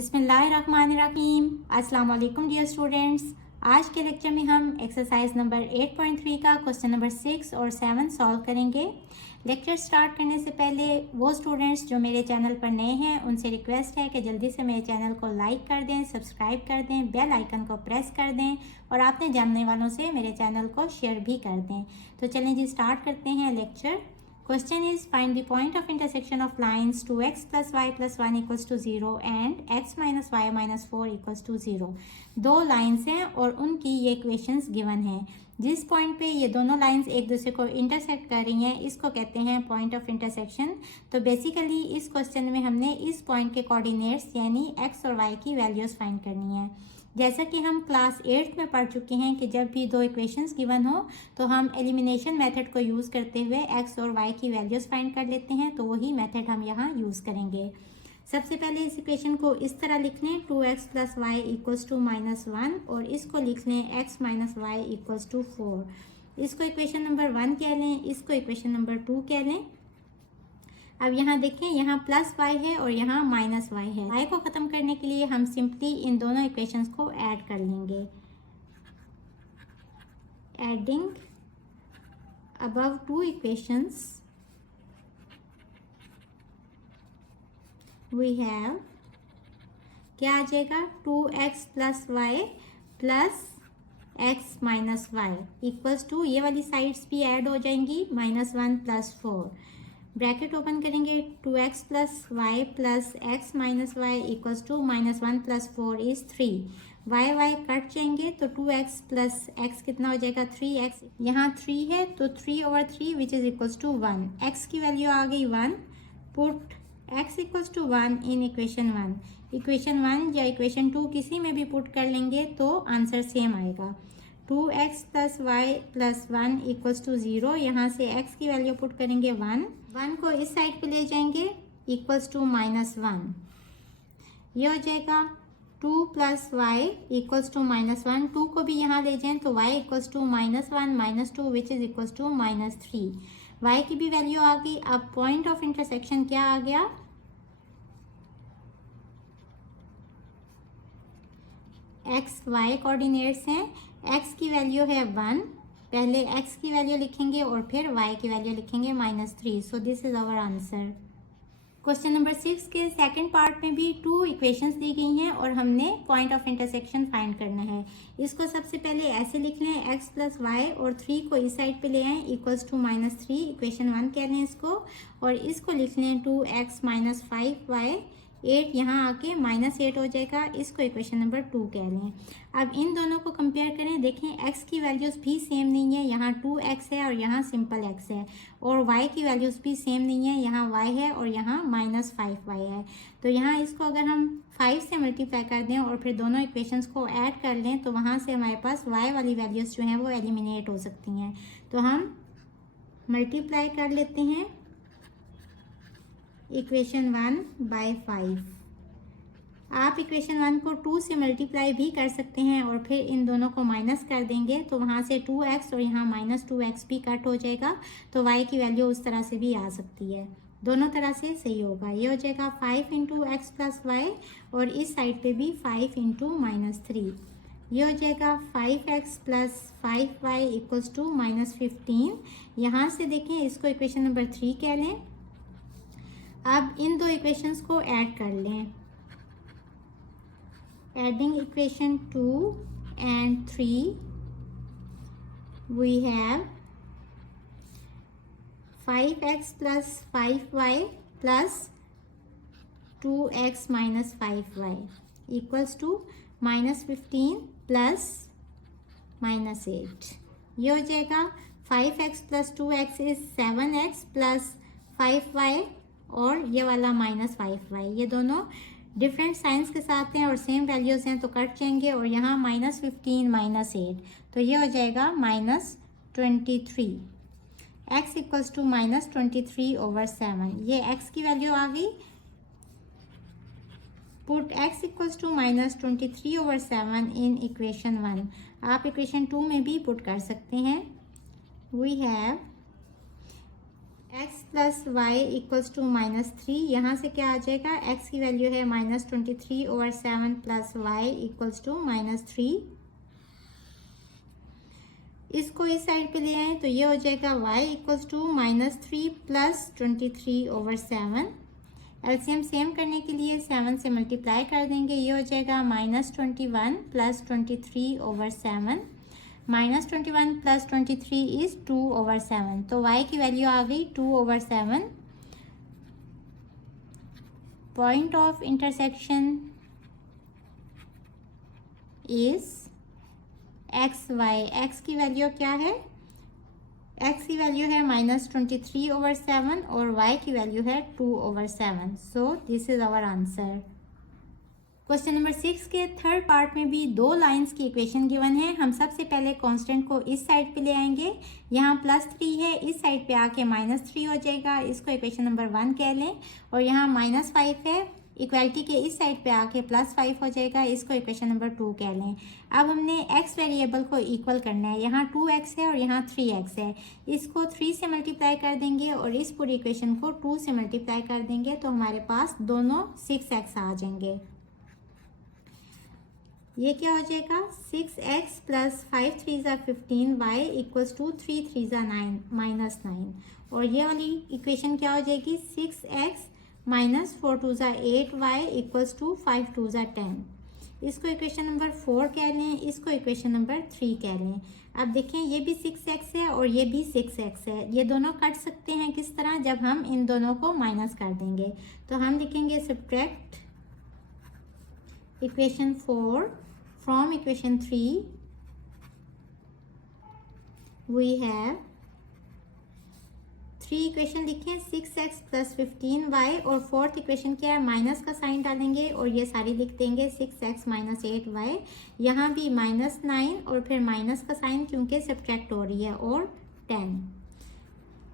बिस्मिल्लाहिर्रहमानिर्रहीम। अस्सलाम वालेकुम डियर स्टूडेंट्स। आज के लेक्चर में हम एक्सरसाइज नंबर 8.3 का क्वेश्चन नंबर 6 और 7 सॉल्व करेंगे। लेक्चर स्टार्ट करने से पहले वो स्टूडेंट्स जो मेरे चैनल पर नए हैं उनसे रिक्वेस्ट है कि जल्दी से मेरे चैनल को लाइक कर दें, सब्सक्राइब कर दें, बेल आइकन को प्रेस कर दें और आपने जानने वालों से मेरे चैनल को शेयर भी कर दें। तो चलें जी, स्टार्ट करते हैं lecture. Question is find the point of intersection of lines 2x plus y plus 1 equals to 0 and x minus y minus 4 equals to 0। दो लाइन्स हैं और उनकी ये इक्वेशंस गिवन हैं। जिस पॉइंट पे ये दोनों लाइंस एक दूसरे को इंटरसेक्ट कर रही हैं इसको कहते हैं पॉइंट ऑफ इंटरसेक्शन। तो बेसिकली इस क्वेश्चन में हमने इस पॉइंट के कोऑर्डिनेट्स यानी x और y की वैल्यूज फाइंड करनी है। जैसा कि हम क्लास 8 में पढ़ चुके हैं कि जब भी दो इक्वेशंस गिवन हो तो हम एलिमिनेशन मेथड को यूज़ करते हुए x और y की वैल्यूज़ फाइंड कर लेते हैं। तो वही मेथड हम यहाँ यूज़ करेंगे। सबसे पहले इस इक्वेशन को इस तरह लिख लें 2x plus Y equals to -1 और इसको लिख लें x minus Y equals to 4। इसको इक्वेशन नंबर 1 कह लें, इसको इक्वेशन नंबर 2 कह लें। अब यहाँ देखें, यहाँ प्लस वाई है और यहाँ माइनस वाई है। वाई को ख़त्म करने के लिए हम सिंपली इन दोनों इक्वेशंस को ऐड कर लेंगे। Adding above two equations we have, क्या आ जाएगा 2x plus Y plus x minus Y equals to, ये वाली साइड्स भी ऐड हो जाएंगी, -1 प्लस 4। ब्रैकेट ओपन करेंगे 2x plus Y plus x minus Y equals to -1 plus 4 is 3। Y cut जाएंगे तो 2x प्लस x कितना हो जाएगा 3x। यहाँ 3 है तो 3/3 which is equals to 1। x की वैल्यू आ गई 1। Put x equals to 1 in equation 1। Equation 1 या इक्वेशन 2 किसी में भी पुट कर लेंगे तो आंसर सेम आएगा। 2x plus Y plus 1 equals to 0। यहाँ से x की वैल्यू पुट करेंगे 1 को इस साइड पे ले जाएंगे इक्वल्स टू -1। ये हो जाएगा 2 प्लस वाई इक्वल्स टू -1। 2 को भी यहाँ ले जाएं तो y equals to -1 -2 which is equals to -3। y की भी वैल्यू आ गई। अब पॉइंट ऑफ इंटरसेक्शन क्या आ गया, x y कोऑर्डिनेट्स हैं। x की वैल्यू है 1, पहले x की वैल्यू लिखेंगे और फिर y की वैल्यू लिखेंगे -3। So this is our answer. Question number 6 के सेकंड पार्ट में भी 2 इक्वेशंस दी गई हैं और हमने पॉइंट ऑफ इंटरसेक्शन फाइंड करना है। इसको सबसे पहले ऐसे लिख लें x प्लस वाई और 3 को इस साइड पे ले आएँ इक्वल्स टू -3। इक्वेशन 1 कह लें इसको और इसको लिख लें 2x माइनस 5y। 8 यहाँ आके -8 हो जाएगा। इसको इक्वेशन नंबर 2 कह लें। अब इन दोनों को कंपेयर करें, देखें x की वैल्यूज़ भी सेम नहीं है। यहाँ 2x है और यहाँ सिंपल x है। और y की वैल्यूज़ भी सेम नहीं है, यहाँ y है और यहाँ -5y है। तो यहाँ इसको अगर हम 5 से मल्टीप्लाई कर दें और फिर दोनों इक्वेशंस को ऐड कर लें तो वहाँ से हमारे पास y वाली वैल्यूज़ जो हैं वो एलिमिनेट हो सकती हैं। तो हम मल्टीप्लाई कर लेते हैं इक्वेशन 1 बाय 5। आप इक्वेशन 1 को 2 से मल्टीप्लाई भी कर सकते हैं और फिर इन दोनों को माइनस कर देंगे तो वहाँ से 2x और यहाँ -2x भी कट हो जाएगा। तो y की वैल्यू उस तरह से भी आ सकती है, दोनों तरह से सही होगा। ये हो जाएगा 5 इंटू एक्स प्लस वाई और इस साइड पे भी 5 इंटू -3। ये हो जाएगा 5x plus 5y equals to -15। यहाँ से देखें, इसको इक्वेशन नंबर 3 कह लें। अब इन दो इक्वेशंस को ऐड कर लें। Adding equation 2 and 3 we have 5x plus 5y plus 2x minus 5y equals to -15 plus -8। ये हो जाएगा 5x plus 2x is 7x plus 5y और ये वाला -5y। ये दोनों डिफरेंट साइंस के साथ हैं और सेम वैल्यूज़ हैं तो कट जाएंगे और यहाँ -15 -8 तो ये हो जाएगा -23। x equals to -23/7। ये x की वैल्यू आ गई। Put x equals to -23/7 in equation 1। आप इक्वेशन 2 में भी पुट कर सकते हैं। We have x plus Y equals to -3, यहाँ से क्या आ जाएगा, x की वैल्यू है -23/7 प्लस वाई इक्वल्स टू -3। इसको इस साइड पे ले आए तो ये हो जाएगा y equals to -3 plus 23/7। LCM same करने के लिए 7 से मल्टीप्लाई कर देंगे, ये हो जाएगा -21 प्लस 23/7। -21 प्लस 23 इज 2/7, तो y की वैल्यू आ गई 2/7। Point of intersection is x Y. X की वैल्यू क्या है, एक्स की वैल्यू है -23/7 और y की वैल्यू है 2/7। So this is our answer. Question number 6 के थर्ड पार्ट में भी दो लाइंस की इक्वेशन गिवन है। हम सबसे पहले कांस्टेंट को इस साइड पे ले आएंगे, यहाँ +3 है, इस साइड पे आके -3 हो जाएगा, इसको इक्वेशन नंबर 1 कह लें। और यहाँ -5 है, इक्वालिटी के इस साइड पे आके +5 हो जाएगा, इसको इक्वेशन नंबर 2 कह लें। अब हमने x वेरिएबल को इक्वल करना है, यहाँ 2x है और यहाँ 3x है, इसको 3 से मल्टीप्लाई कर देंगे और इस पूरी इक्वेशन को 2 से मल्टीप्लाई कर देंगे तो हमारे पास दोनों 6x आ जाएंगे। ये क्या हो जाएगा, 6x प्लस 5 3 ज़ा 15 y इक्वल्स टू 3 3 ज़ा 9 और ये वाली इक्वेशन क्या हो जाएगी, 6x माइनस 4 2 ज़ा 8 y इक्वल्स टू 5 2 ज़ा 10। इसको इक्वेशन नंबर 4 कह लें, इसको इक्वेशन नंबर 3 कह लें। अब देखें ये भी 6x है और ये भी 6x है, ये दोनों कट सकते हैं किस तरह, जब हम इन दोनों को माइनस कर देंगे। तो हम लिखेंगे subtract equation 4 from equation 3 we have 3 equation लिखें, 6x प्लस 15y और फोर्थ इक्वेशन क्या है, माइनस का साइन डालेंगे और ये सारी लिख देंगे 6x माइनस 8y। यहाँ भी -9 और फिर माइनस का साइन क्योंकि सब्ट्रैक्ट हो रही है और 10।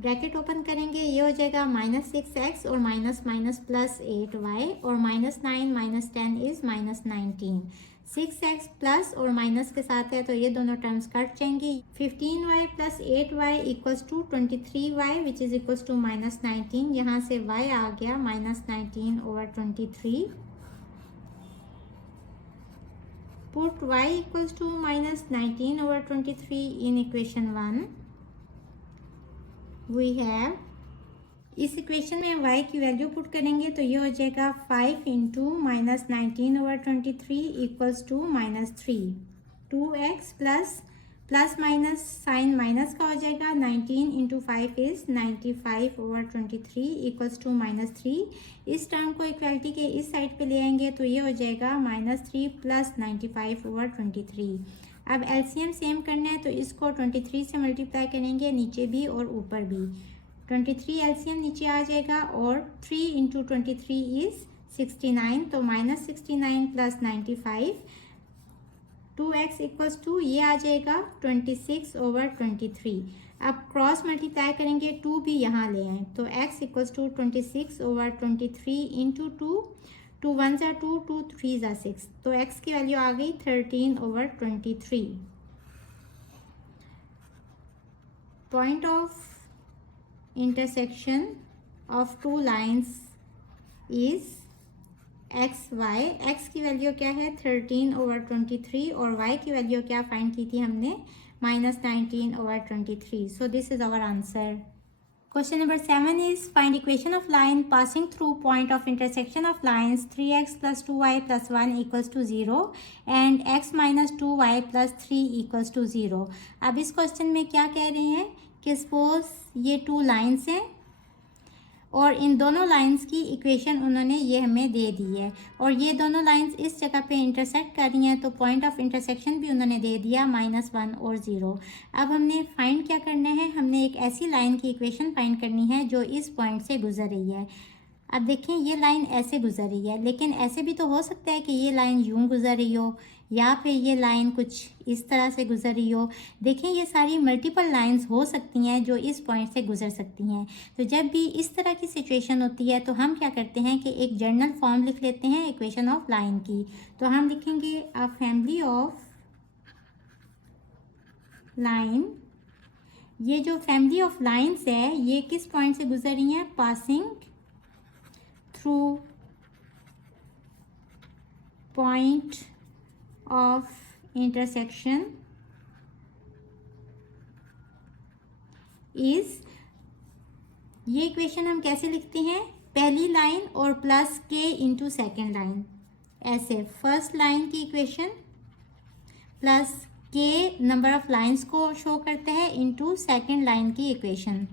ब्रैकेट ओपन करेंगे, ये हो जाएगा -6x और माइनस माइनस प्लस 8y और -9 माइनस 10 इज -19। 6x प्लस और माइनस के साथ है तो ये दोनों टर्म्स कट जाएंगी। 15y plus 8y equals to 23y which is equals to -19। यहाँ से y आ गया -19/23। Put y equals to -19/23 in equation 1। We have, इस इक्वेशन में y की वैल्यू पुट करेंगे तो ये हो जाएगा 5 into -19/23 equals to -3। 2x plus minus sign minus का हो जाएगा, 19 इंटू 5 इज 95/23 इक्वल्स टू -3। इस टर्म को इक्वालिटी के इस साइड पे ले आएंगे तो ये हो जाएगा -3 प्लस 95/23। अब एलसीएम सेम करना है तो इसको 23 से मल्टीप्लाई करेंगे, नीचे भी और ऊपर भी। 23 एलसीएम नीचे आ जाएगा और 3 इंटू 23 इज 69, तो -69 प्लस 95। 2x इक्वल्स टू ये आ जाएगा 26/23। अब क्रॉस मल्टीप्लाई करेंगे, 2 भी यहाँ ले आए तो x इक्वल्स टू 26/23 इंटू 2, 2 1 ज़ा 2, 2 3 ज़ा 6, तो x की वैल्यू आ गई 13/23। Point of intersection of two lines is x Y. X की वैल्यू क्या है 13/23 और y की वैल्यू क्या फाइंड की थी हमने, -19/23। So this is our answer. Question number 7 is find equation of line passing through point of intersection of lines 3x plus 2y plus 1 equals to 0 and x minus 2y plus 3 equals to 0। अब इस question में क्या कह रहे हैं कि suppose ये two lines हैं और इन दोनों लाइंस की इक्वेशन उन्होंने ये हमें दे दी है और ये दोनों लाइंस इस जगह पे इंटरसेक्ट कर रही हैं तो पॉइंट ऑफ इंटरसेक्शन भी उन्होंने दे दिया -1 और 0। अब हमने फाइंड क्या करना है, हमने एक ऐसी लाइन की इक्वेशन फाइंड करनी है जो इस पॉइंट से गुजर रही है। अब देखें ये लाइन ऐसे गुजर रही है, लेकिन ऐसे भी तो हो सकता है कि ये लाइन यूं गुजर रही हो या फिर ये लाइन कुछ इस तरह से गुजर रही हो। देखें ये सारी मल्टीपल लाइंस हो सकती हैं जो इस पॉइंट से गुजर सकती हैं। तो जब भी इस तरह की सिचुएशन होती है तो हम क्या करते हैं कि एक जनरल फॉर्म लिख लेते हैं इक्वेशन ऑफ लाइन की। तो हम लिखेंगे अ फैमिली ऑफ लाइन ये जो फैमिली ऑफ लाइंस है ये किस पॉइंट से गुजर रही हैं? Passing through point of intersection is, ये इक्वेशन हम कैसे लिखते हैं? पहली लाइन और प्लस के इंटू सेकेंड लाइन, ऐसे फर्स्ट लाइन की इक्वेशन प्लस के नंबर ऑफ लाइंस को शो करता है इंटू सेकेंड लाइन की इक्वेशन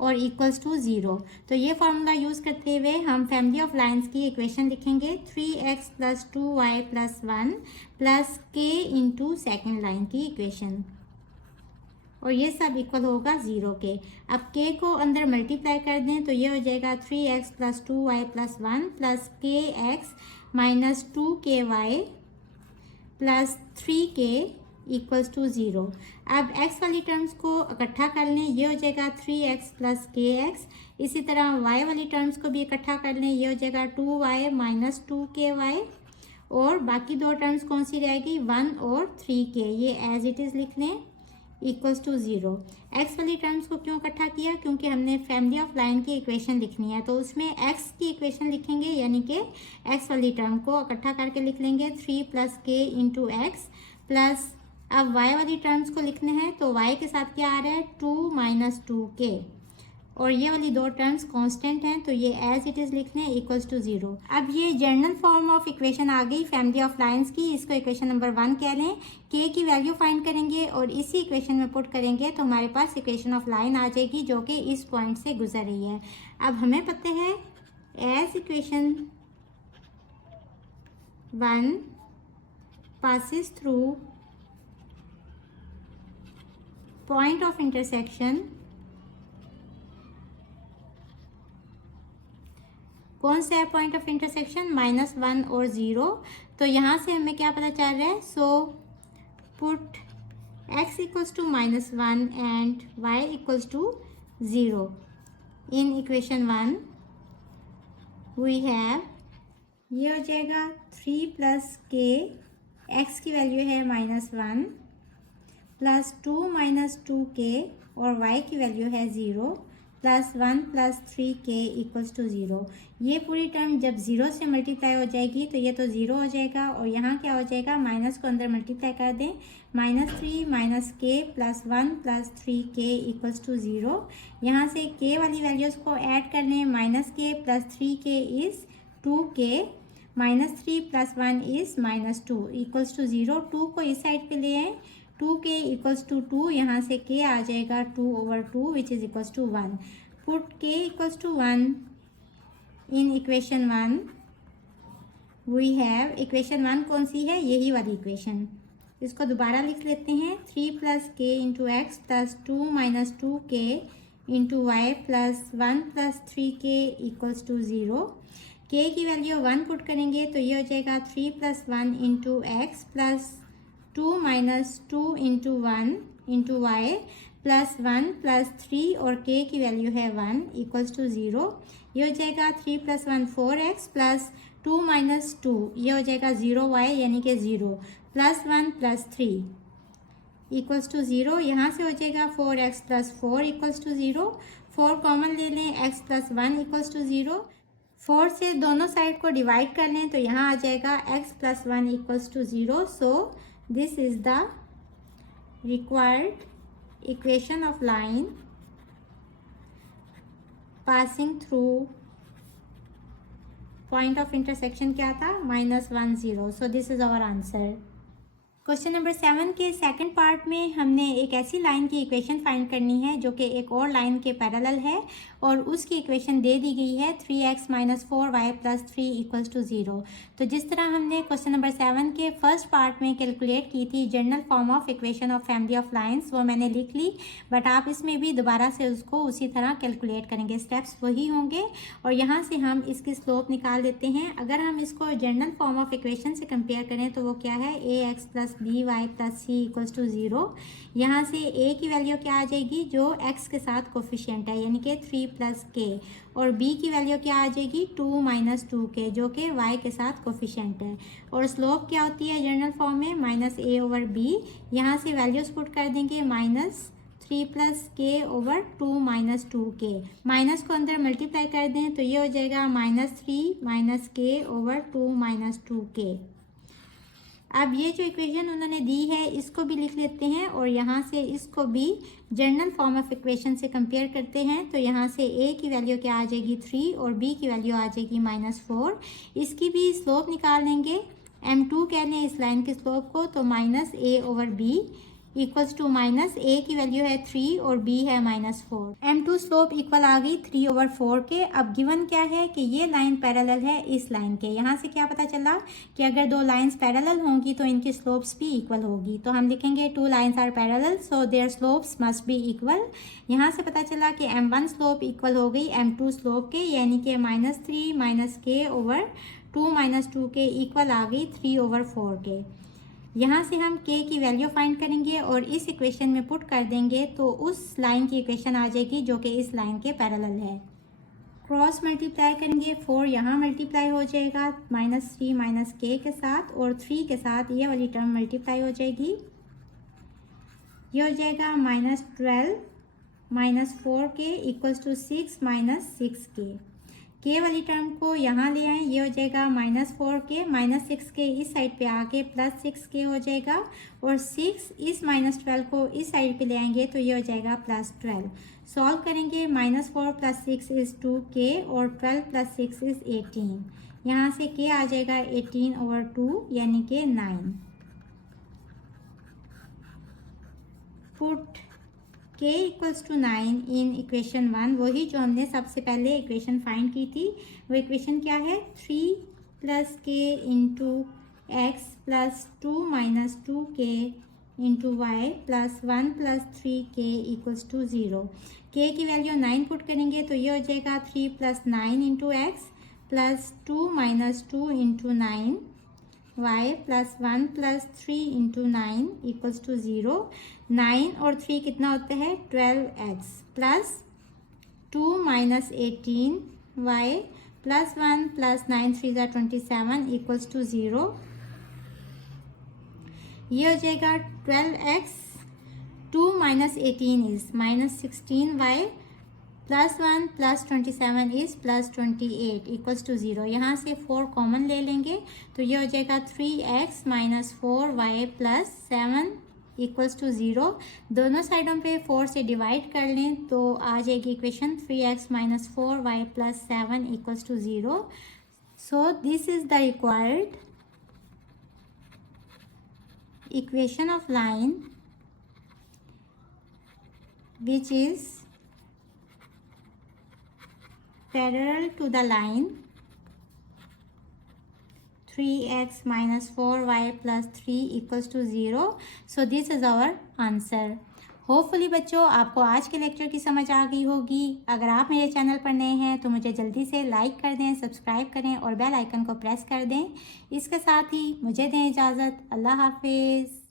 और इक्वल्स टू 0। तो ये फॉर्मूला यूज़ करते हुए हम फैमिली ऑफ लाइंस की इक्वेशन लिखेंगे 3x plus 2y plus 1 plus के इंटू सेकेंड लाइन की इक्वेशन, और ये सब इक्वल होगा 0 के। अब k को अंदर मल्टीप्लाई कर दें तो ये हो जाएगा 3x plus 2y plus 1 plus kx minus 2ky plus 3k equals to 0। अब x वाली टर्म्स को इकट्ठा कर लें, ये हो जाएगा 3x प्लस kx। इसी तरह y वाली टर्म्स को भी इकट्ठा कर लें, ये हो जाएगा 2y माइनस 2ky, और बाकी दो टर्म्स कौन सी रहेगी? 1 और 3k, ये एज इट इज़ लिख लें इक्वल्स टू 0। x वाली टर्म्स को क्यों इकट्ठा किया? क्योंकि हमने फैमिली ऑफ लाइन की इक्वेशन लिखनी है, तो उसमें x की इक्वेशन लिखेंगे, यानी कि x वाली टर्म को इकट्ठा करके लिख लेंगे 3 प्लस के इंटू एक्स प्लस, अब y वाली टर्म्स को लिखने हैं तो y के साथ क्या आ रहा है? 2 माइनस 2k, और ये वाली दो टर्म्स कांस्टेंट हैं तो ये एज इट इज़ लिख लें इक्वल्स टू 0। अब ये जनरल फॉर्म ऑफ इक्वेशन आ गई फैमिली ऑफ लाइंस की, इसको इक्वेशन नंबर 1 कह लें। k की वैल्यू फाइंड करेंगे और इसी इक्वेशन में पुट करेंगे तो हमारे पास इक्वेशन ऑफ लाइन आ जाएगी जो कि इस पॉइंट से गुजर रही है। अब हमें पता है as equation 1 passes through point of intersection, कौन सा है पॉइंट ऑफ इंटरसेक्शन? -1 और 0। तो यहाँ से हमें क्या पता चल रहा है? So put x equals to -1 and y equals to 0 in equation 1 we have, ये हो जाएगा 3 प्लस के, x की वैल्यू है -1 प्लस 2 माइनस 2k और y की वैल्यू है 0 plus 1 plus 3k equals to 0। ये पूरी टर्म जब 0 से मल्टीप्लाई हो जाएगी तो ये तो 0 हो जाएगा, और यहाँ क्या हो जाएगा? माइनस को अंदर मल्टीप्लाई कर दें, -3 minus k plus 1 plus 3k equals to 0। यहाँ से k वाली वैल्यूज़ को ऐड कर लें, -k plus 3k is 2k, -3 plus 1 is -2 equals to 0। 2 को इस साइड पे ले आएँ, 2k इक्वल्स टू 2, यहाँ से k आ जाएगा 2/2 which is equals to 1। Put k equals to 1 in equation 1 we have, equation 1 कौन सी है? यही वाली इक्वेशन। इसको दोबारा लिख लेते हैं, 3 plus k into x plus 2 minus 2k into Y plus 1 plus 3k equals to 0। k की वैल्यू 1 पुट करेंगे तो ये हो जाएगा 3 plus 1 into x plus 2 minus 2 into 1 into Y plus 1 plus 3 और k की वैल्यू है 1 इक्वल्स टू 0। ये हो जाएगा 3 प्लस 1 4x प्लस 2 माइनस 2, ये हो जाएगा 0y यानी कि 0 प्लस 1 प्लस 3 इक्वल्स टू 0। यहाँ से हो जाएगा 4x plus 4 equals to 0। 4 common ले लें, x प्लस 1 इक्वल्स टू 0। 4 से दोनों साइड को डिवाइड कर लें तो यहाँ आ जाएगा x plus 1 equals to 0। So this is the required equation of line passing through point of intersection क्या था? -1 0। so this is our answer। Question number 7 के सेकंड पार्ट में हमने एक ऐसी लाइन की इक्वेशन फाइंड करनी है जो कि एक और लाइन के पैरेलल है और उसकी इक्वेशन दे दी गई है 3x minus 4y plus 3 equals to 0। तो जिस तरह हमने क्वेश्चन नंबर 7 के फर्स्ट पार्ट में कैलकुलेट की थी general form of equation of family of lines, वो मैंने लिख ली, बट आप इसमें भी दोबारा से उसको उसी तरह कैलकुलेट करेंगे, स्टेप्स वही होंगे। और यहाँ से हम इसकी स्लोप निकाल देते हैं। अगर हम इसको जनरल फॉर्म ऑफ इक्वेशन से कंपेयर करें तो वो क्या है? ax plus B Y plus C equals to 0। यहाँ से a की वैल्यू क्या आ जाएगी? जो x के साथ कोफिशिएंट है यानी कि 3 प्लस k, और b की वैल्यू क्या आ जाएगी? 2 माइनस 2k जो कि y के साथ कोफिशिएंट है। और स्लोप क्या होती है जनरल फॉर्म में? -a/b। यहाँ से वैल्यूज पुट कर देंगे, 3 प्लस के ओवर 2 माइनस 2k। माइनस को अंदर मल्टीप्लाई कर दें तो ये हो जाएगा -3 माइनस के ओवर 2 माइनस 2k। अब ये जो इक्वेशन उन्होंने दी है इसको भी लिख लेते हैं और यहाँ से इसको भी जनरल फॉर्म ऑफ इक्वेशन से कंपेयर करते हैं। तो यहाँ से a की वैल्यू क्या आ जाएगी 3 और b की वैल्यू आ जाएगी -4। इसकी भी स्लोप निकाल लेंगे। m2 कह लें इस लाइन की स्लोप को, तो -a/b equals to minus a की वैल्यू है 3 और b है -4। m2 स्लोप इक्वल आ गई 3/4 के। अब गिवन क्या है कि ये लाइन पैरेलल है इस लाइन के। यहाँ से क्या पता चला कि अगर दो लाइंस पैरेलल होंगी तो इनकी स्लोप्स भी इक्वल होगी। तो हम लिखेंगे 2 lines are parallel so their slopes must be equal. यहाँ से पता चला कि m1 स्लोप इक्वल हो गई m2 स्लोप के, यानी कि -3 माइनस के ओवर 2 माइनस 2k इक्वल आ गई 3/4 के। यहाँ से हम k की वैल्यू फाइंड करेंगे और इस इक्वेशन में पुट कर देंगे तो उस लाइन की इक्वेशन आ जाएगी जो कि इस लाइन के पैरेलल है। क्रॉस मल्टीप्लाई करेंगे, 4 यहाँ मल्टीप्लाई हो जाएगा -3 माइनस k के साथ और 3 के साथ ये वाली टर्म मल्टीप्लाई हो जाएगी। ये हो जाएगा -12 minus 4k equals to 6 minus 6k। के वाली टर्म को यहाँ ले आएँ, ये हो जाएगा -4k, -6k इस साइड पे आके +6k हो जाएगा और 6 इस -12 को इस साइड पे ले आएंगे तो ये हो जाएगा +12। सॉल्व करेंगे, -4 + 6 इज़ 2k और 12 + 6 इज़ 18। यहाँ से k आ जाएगा 18/2 यानी कि 9। Put k equals to 9 in equation 1, वही जो हमने सबसे पहले इक्वेशन फाइंड की थी। वो इक्वेशन क्या है 3 + k into x plus 2 minus 2k into Y plus 1 + 3k equals to 0। k की वैल्यू 9 पुट करेंगे तो ये हो जाएगा 3 + 9 into x plus 2 minus 2 into 9 y plus 1 + 3 into 9 equals to 0। 9 और 3 कितना होता है 12x plus 2 minus 18y plus 1 plus 9 3 = 27 equals to 0। ये हो जाएगा 12x 2 minus 18 is -16y plus 1 plus 27 is +28 equals to 0। यहाँ से 4 कॉमन ले लेंगे तो ये हो जाएगा 3x minus 4y plus 7 equals to 0। दोनों साइडों पे 4 से डिवाइड कर लें तो आ जाएगी equation 3x minus 4y plus 7 equals to 0। So this is the required equation of line which is parallel to the line 3x minus 4y plus 3 equals to 0. So this is our answer. Hopefully बच्चों आपको आज के lecture की समझ आ गई होगी। अगर आप मेरे चैनल पर नए हैं तो मुझे जल्दी से लाइक कर दें, सब्सक्राइब करें और बेल आइकन को प्रेस कर दें। इसके साथ ही मुझे दें इजाज़त। अल्लाह हाफिज़।